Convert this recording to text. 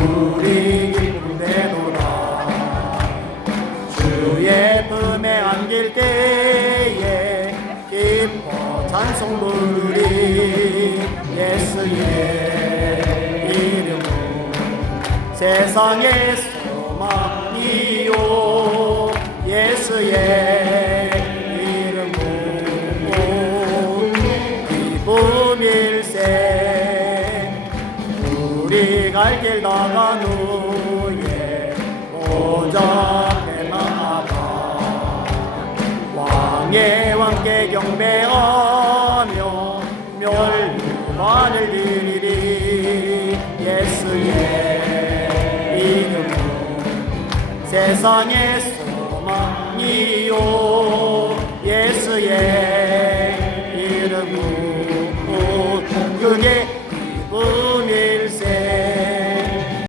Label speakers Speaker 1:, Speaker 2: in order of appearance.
Speaker 1: 우리 기쁨되노라 주의 품에 안길 때에 기뻐 찬송 부르리. 예수의 이름은 세상의 소망이요. 예수의 우리 갈 길 나간 후에 오자 대나가 왕의 왕께 경배하며 멸류만을 드리리. 예수의 이름으로 세상의 소망이요. 예수의 이름으로 그게 기쁨